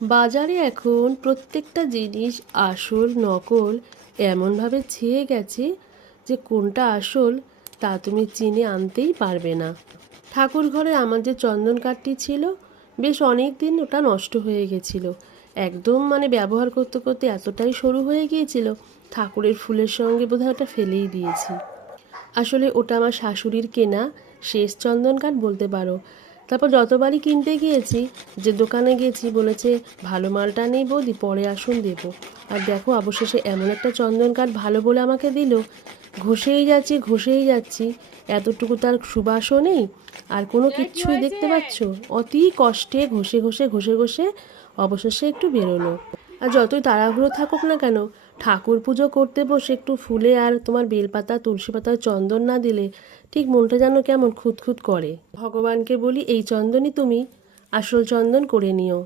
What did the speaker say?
বাজারে এখন প্রত্যেকটা জিনিস আসল নকল এমনভাবে ছেয়ে গেছে যে কোনটা আসল তা তুমি চিনে আনতেই পারবে না। ঠাকুর ঘরে আমার যে চন্দন কাঠটি ছিল, বেশ অনেক দিন ওটা নষ্ট হয়ে গেছিল। একদম ব্যবহার করতে করতে এতটাই সরু হয়ে গিয়েছিল, ঠাকুরের ফুলের সঙ্গে বোধহয় ওটা ফেলেই দিয়েছি। আসলে ওটা আমার শাশুড়ির কেনা শেষ চন্দন কাঠ বলতে পারো। তারপর যতবারই কিনতে গিয়েছি, যে দোকানে গেছি, বলেছে ভালো মালটা নেই বৌদি, পরে আসুন দেবো। আর দেখো অবশেষে এমন একটা চন্দন কাঠ ভালো বলে আমাকে দিল। ঘষেই যাচ্ছি, এতটুকু তার সুবাসও নেই, আর কোনো কিচ্ছুই দেখতে পাচ্ছ। অতি কষ্টে ঘষে অবশেষে একটু বেরোলো। আর যতই তাড়াহুড়ো থাকুক না কেন, ঠাকুর পুজো করতে বসে একটু ফুলে আর তোমার বেলপাতা তুলসী পাতার চন্দন না দিলে ঠিক মনটা যেন কেমন খুঁতখুত করে। ভগবানকে বলি এই চন্দনই তুমি আসল চন্দন করে নিও।